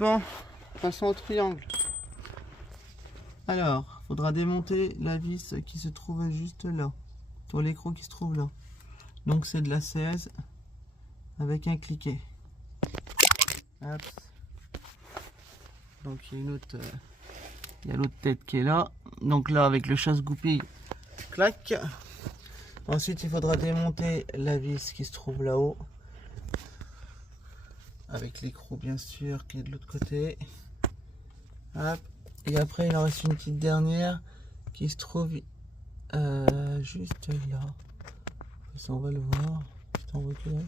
Bon, passons au triangle. Alors, faudra démonter la vis qui se trouve juste là, sur l'écrou qui se trouve là. Donc c'est de la 16 avec un cliquet. Hop. Donc il y a une autre, il y a l'autre tête qui est là. Donc là avec le chasse-goupille, clac. Ensuite il faudra démonter la vis qui se trouve là-haut, avec l'écrou bien sûr qui est de l'autre côté. Hop. Et après il en reste une petite dernière qui se trouve juste là. Ça on va le voir. Juste en recul.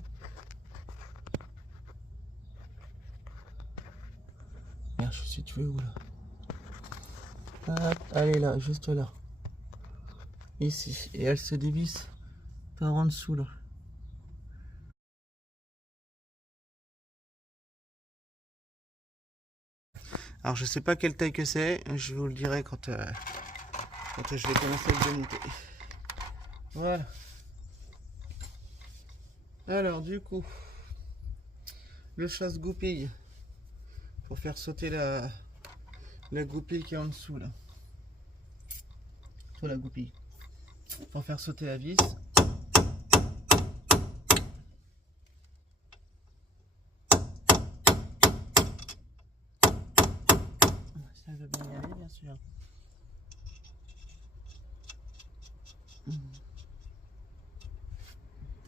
Merde, je sais tu es où là. Hop, elle est là, juste là. Ici. Et elle se dévisse par en dessous là. Alors je sais pas quelle taille que c'est, je vous le dirai quand je vais commencer à le démonter. Voilà. Alors du coup, le chasse-goupille pour faire sauter la goupille qui est en dessous là. Sur la goupille. Pour faire sauter la vis. Ça veut bien y aller bien sûr.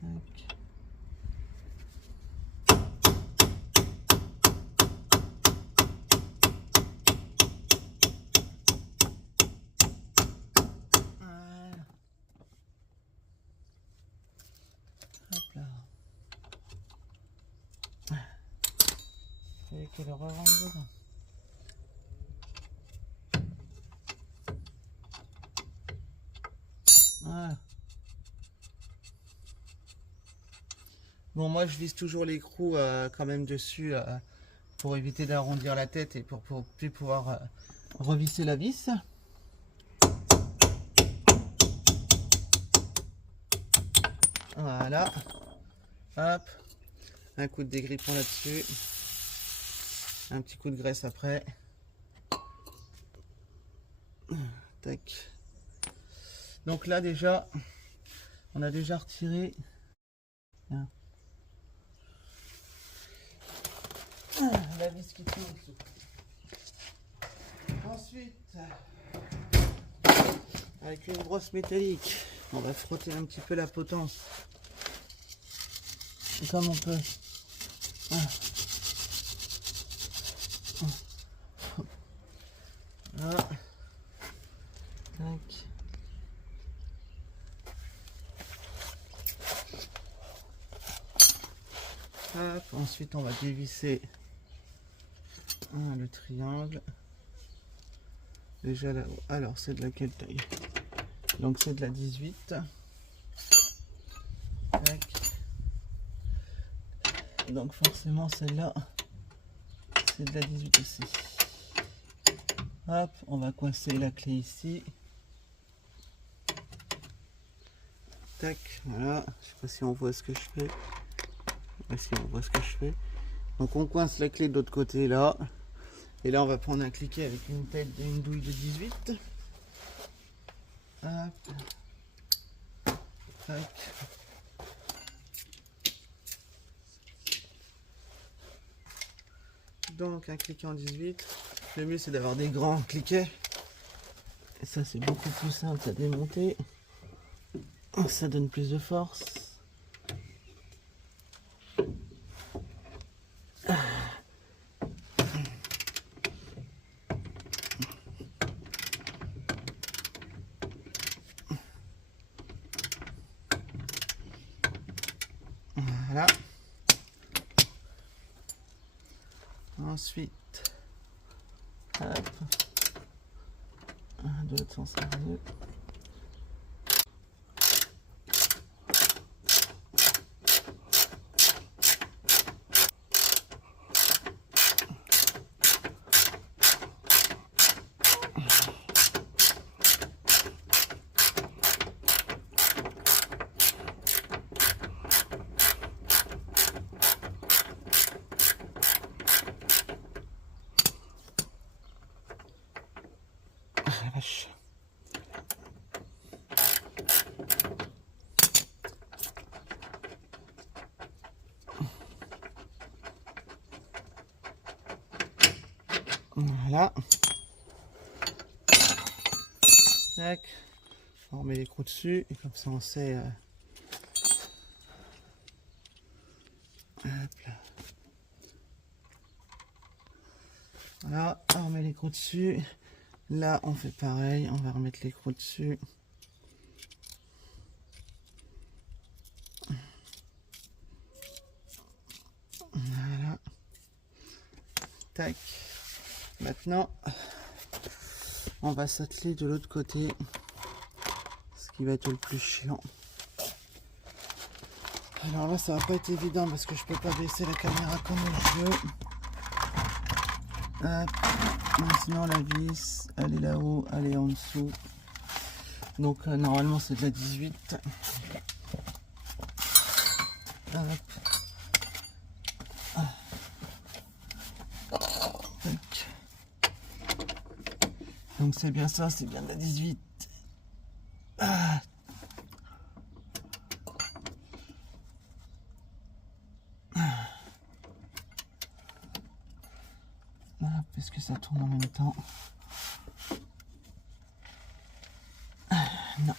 Tac. Hop là. Et qu'elle rentre dedans. Voilà. Bon, moi je vise toujours l'écrou quand même dessus pour éviter d'arrondir la tête et pour plus pouvoir revisser la vis. Voilà. Hop. Un coup de dégrippant là-dessus. Un petit coup de graisse après. Tac. Donc là déjà, on a déjà retiré. Tiens. La vis qui tourne. Ensuite, avec une brosse métallique, on va frotter un petit peu la potence. Comme on peut. Voilà. Tac. Hop. Ensuite on va dévisser le triangle. Déjà là-haut. Alors c'est de laquelle taille? Donc c'est de la 18. Tac. Donc forcément celle-là c'est de la 18 aussi. Hop, on va coincer la clé ici. Tac, voilà. Je sais pas si on voit ce que je fais. Si on voit ce que je fais. Donc on coince la clé de l'autre côté là. Et là on va prendre un cliquet avec une tête et une douille de 18. Hop. Tac. Donc un cliquet en 18. Le mieux c'est d'avoir des grands cliquets. Et ça c'est beaucoup plus simple à démonter. Ça donne plus de force. Voilà. Ensuite, hop. De l'autre sens, ça va mieux. la vache. Voilà. Tac. On remet les crocs dessus et comme ça on sait. Hop là. Voilà, on remet les crocs dessus. Là on fait pareil, on va remettre les crocs dessus. Voilà. Tac. Maintenant, on va s'atteler de l'autre côté. Ce qui va être le plus chiant. Alors là, ça va pas être évident parce que je peux pas baisser la caméra comme je veux. Hop. Sinon, la vis, elle est là-haut, elle est en dessous. Donc, normalement, c'est de la 18. Hop. Tac. Donc, c'est bien ça, c'est bien de la 18. Ah. Parce que ça tourne en même temps. Non.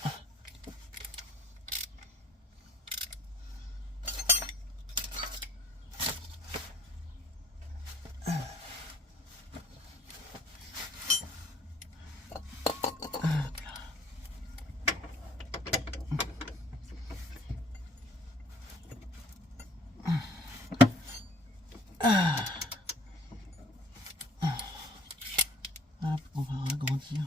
Hop, on va agrandir.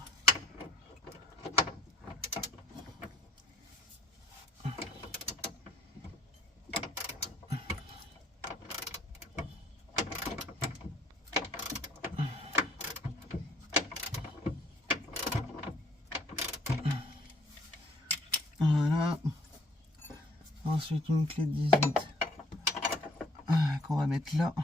Voilà. Ensuite une clé de 18 qu'on va mettre là.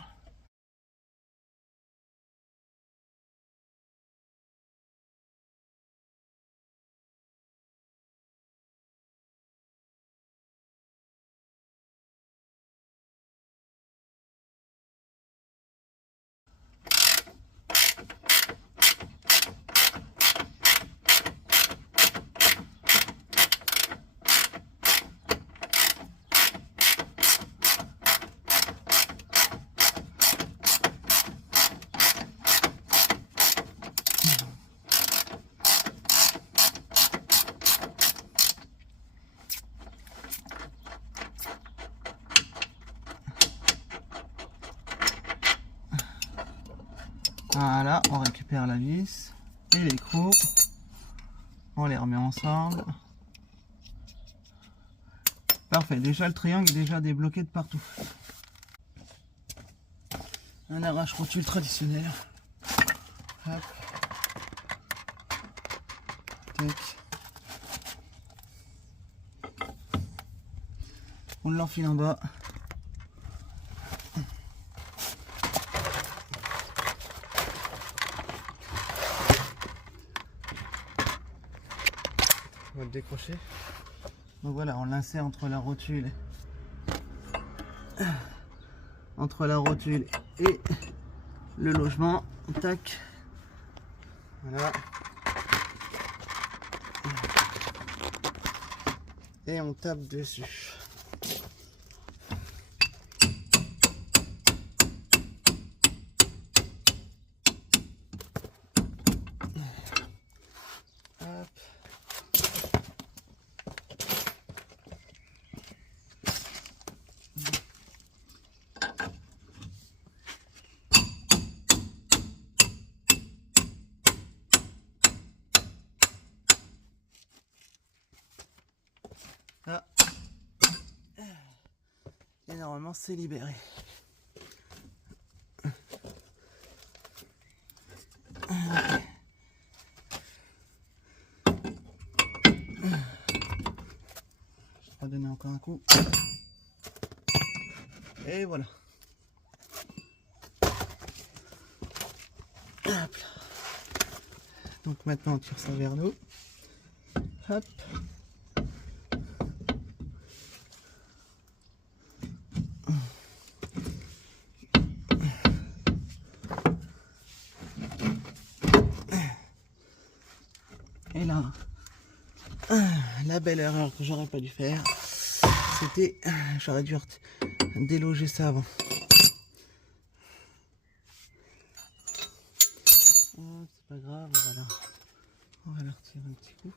Voilà, on récupère la vis et l'écrou. On les remet ensemble. Parfait, déjà le triangle est déjà débloqué de partout. Un arrache-rotule traditionnel. Hop. Tac. On l'enfile en bas. On va le décrocher. Donc voilà, on l'insère entre la rotule et le logement. Tac. Voilà. Et on tape dessus. Hop. Ah. Et normalement c'est libéré. Je vais donner encore un coup. Et voilà. Hop là. Donc maintenant on tire ça vers nous. Hop. Et là, la belle erreur que j'aurais pas dû faire, c'était, j'aurais dû déloger ça avant. Oh, c'est pas grave, on va la retirer un petit coup.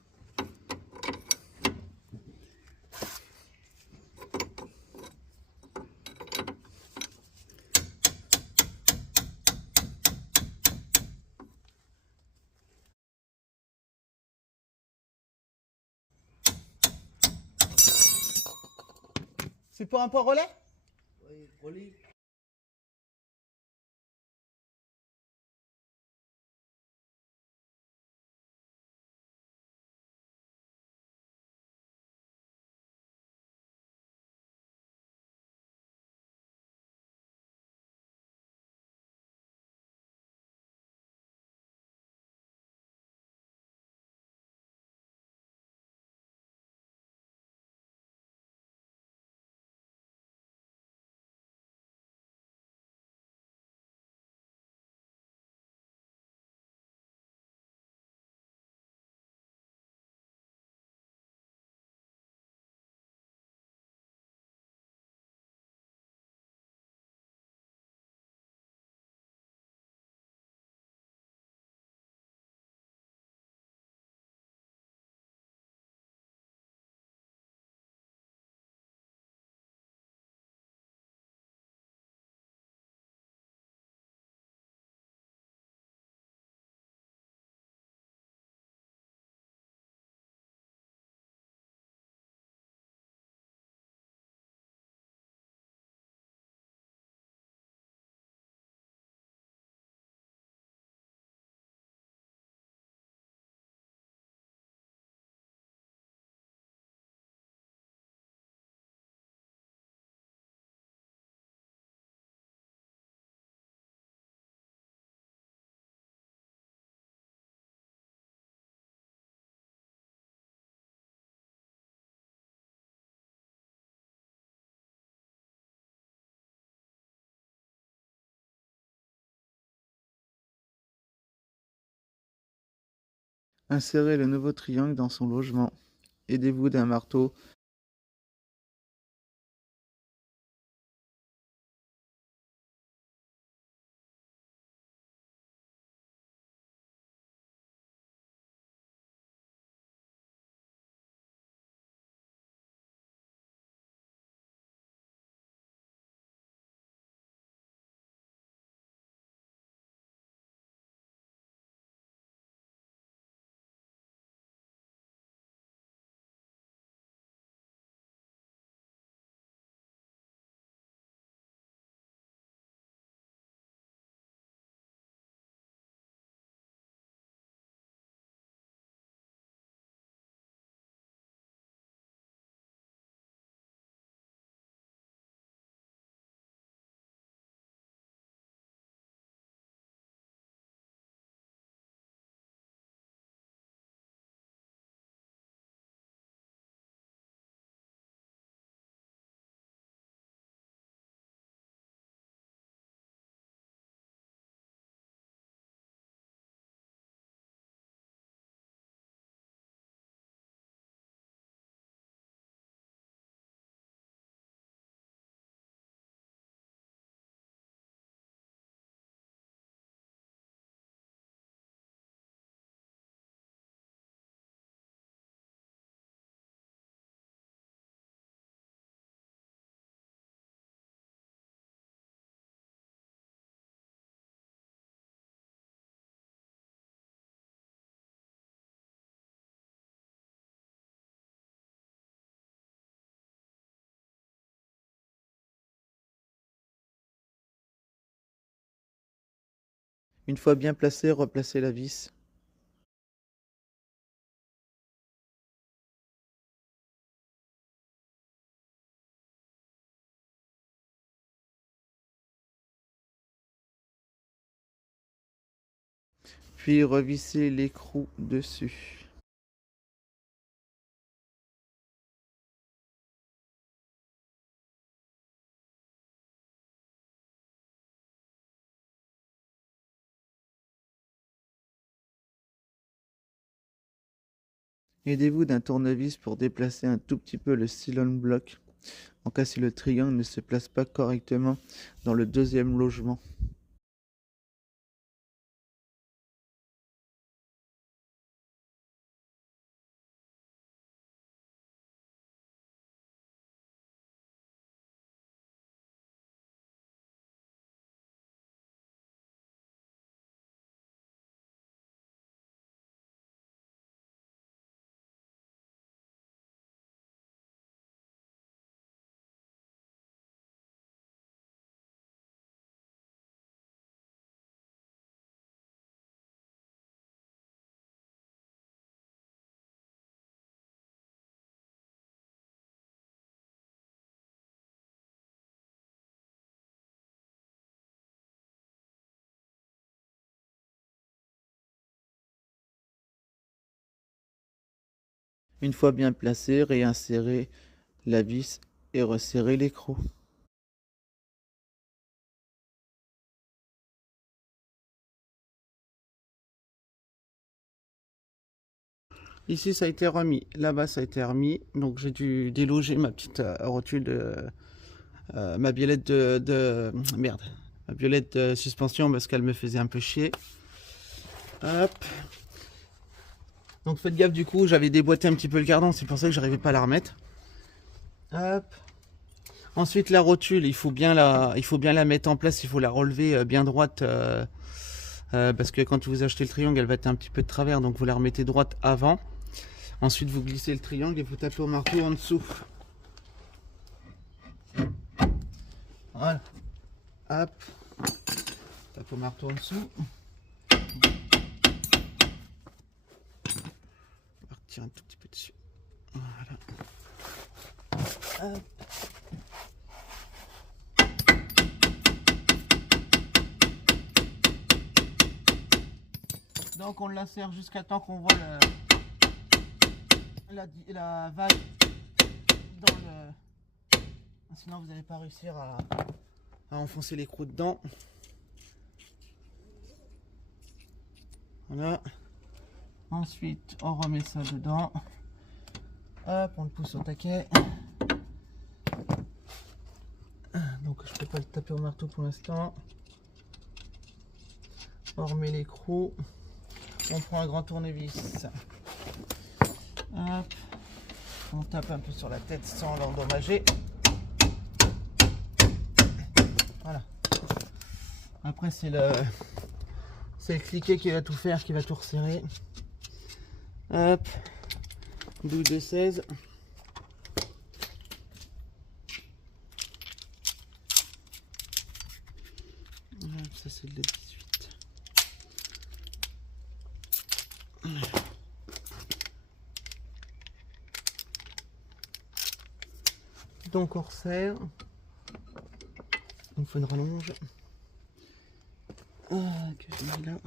C'est pour un pot relais? Oui, relais. Insérez le nouveau triangle dans son logement. Aidez-vous d'un marteau. Une fois bien placé, replacez la vis. puis revisser l'écrou dessus. Aidez-vous d'un tournevis pour déplacer un tout petit peu le cylon block en cas si le triangle ne se place pas correctement dans le deuxième logement. Une fois bien placé, réinsérez la vis et resserrez l'écrou. Ici ça a été remis, là-bas ça a été remis, donc j'ai dû déloger ma petite rotule de ma biellette merde, ma biellette de suspension parce qu'elle me faisait un peu chier. Hop. Donc faites gaffe, du coup j'avais déboîté un petit peu le cardan, c'est pour ça que j'arrivais pas à la remettre. Hop. Ensuite la rotule, il faut bien la mettre en place, il faut la relever bien droite parce que quand vous achetez le triangle, elle va être un petit peu de travers, donc vous la remettez droite avant. Ensuite vous glissez le triangle et vous tapez au marteau en dessous. Voilà. Hop. Tape au marteau en dessous. On va retirer un tout petit peu dessus. Voilà. Hop. Donc on la serre jusqu'à temps qu'on voit la vague dans le... Sinon vous n'allez pas réussir à enfoncer l'écrou dedans. Voilà. Ensuite on remet ça dedans. Hop, on le pousse au taquet. Donc je peux pas le taper au marteau pour l'instant. On remet l'écrou. On prend un grand tournevis. Hop. On tape un peu sur la tête sans l'endommager. Voilà. Après c'est le cliquet qui va tout faire, qui va tout resserrer. Hop. Douille de 16. Hop, ça c'est le 18. Donc on resserre. Il faut une rallonge. Que j'ai mis là.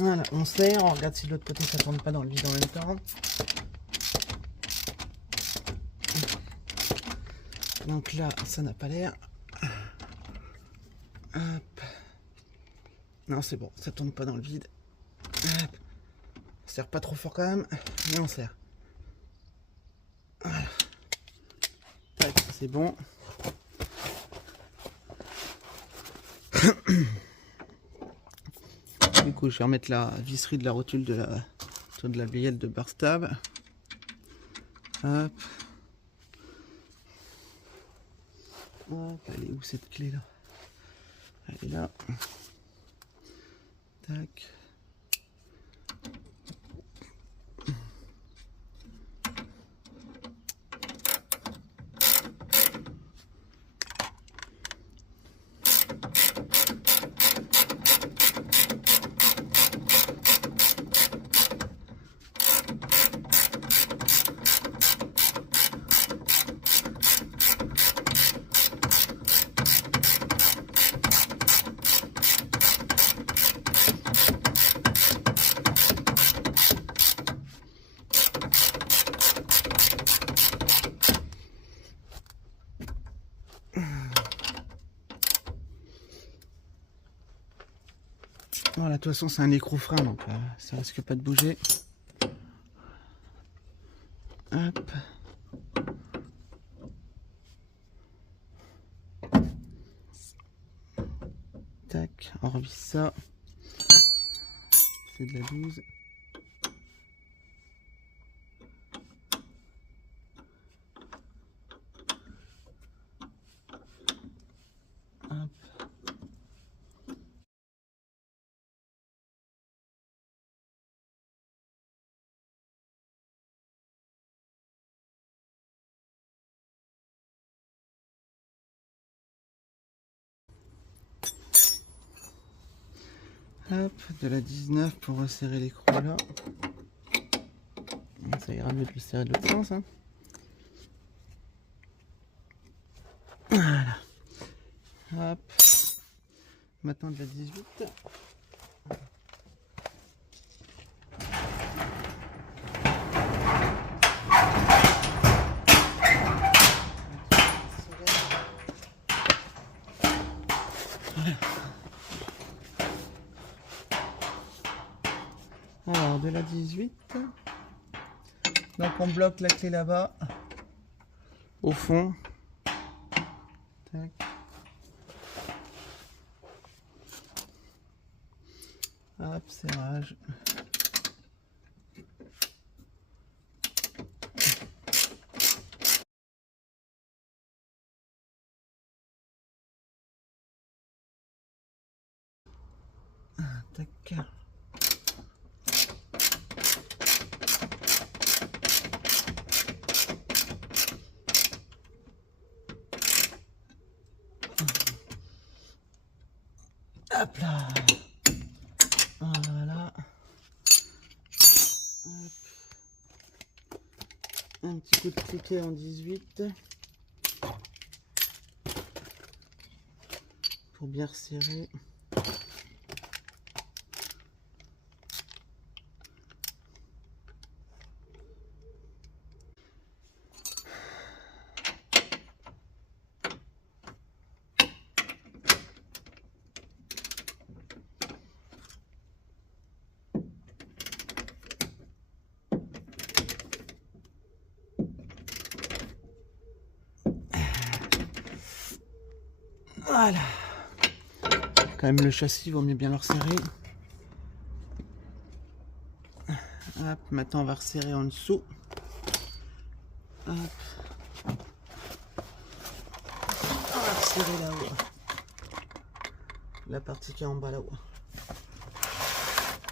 Voilà, on serre, on regarde si de l'autre côté ça tourne pas dans le vide en même temps. Donc là, ça n'a pas l'air. Hop. Non, c'est bon, ça tourne pas dans le vide. Hop. On serre pas trop fort quand même, mais on serre. Voilà. Tac, c'est bon. Du coup, je vais remettre la visserie de la rotule de la biellette de Barstab. Hop. Hop, elle est où cette clé là? Elle est là. Tac. Voilà, de toute façon c'est un écrou-frein donc ça risque pas de bouger. Hop. Tac, on revisse ça. C'est de la 12. Hop. Hop, de la 19 pour resserrer l'écrou là. Ça ira mieux de le serrer de l'autre sens. Hein. Voilà. Hop. Maintenant de la 18. Alors de la 18. Donc on bloque la clé là-bas. Au fond. Tac. Hop, serrage. Tac. Hop là. Voilà. Hop. Un petit coup de criquet en 18. Pour bien resserrer. Voilà. Quand même le châssis, vaut mieux bien le resserrer. Hop, maintenant on va resserrer en dessous. Hop. On va resserrer là-haut. La partie qui est en bas là-haut.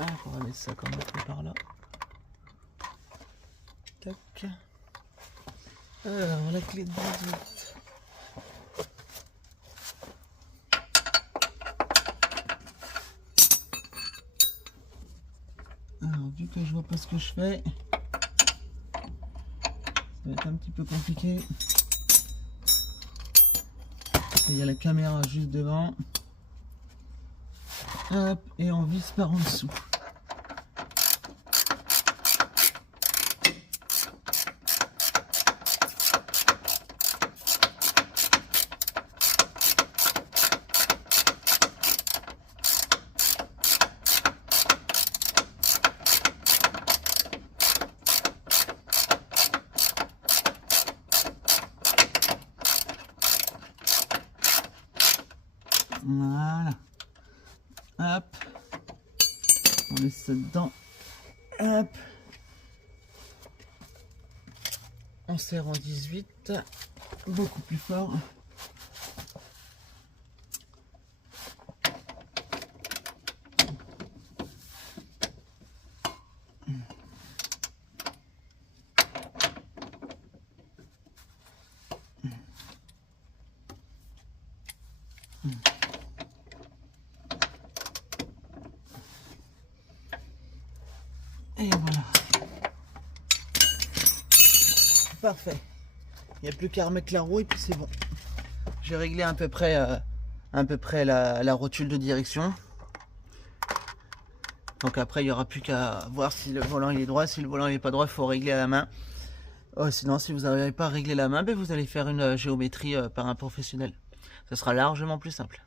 Ah, on va mettre ça comme autre par là. Tac. Alors, la clé de 18. Alors, vu que je vois pas ce que je fais, ça va être un petit peu compliqué. Il y a la caméra juste devant. Hop, et on visse par en dessous. Voilà. Hop. On laisse ça dedans. Hop. On serre en 18, beaucoup plus fort. Et voilà. Parfait. Il n'y a plus qu'à remettre la roue et puis c'est bon. J'ai réglé à peu près la rotule de direction. Donc après, il n'y aura plus qu'à voir si le volant il est droit. Si le volant il n'est pas droit, il faut régler à la main. Oh, sinon, si vous n'arrivez pas à régler la main, ben vous allez faire une géométrie par un professionnel. Ce sera largement plus simple.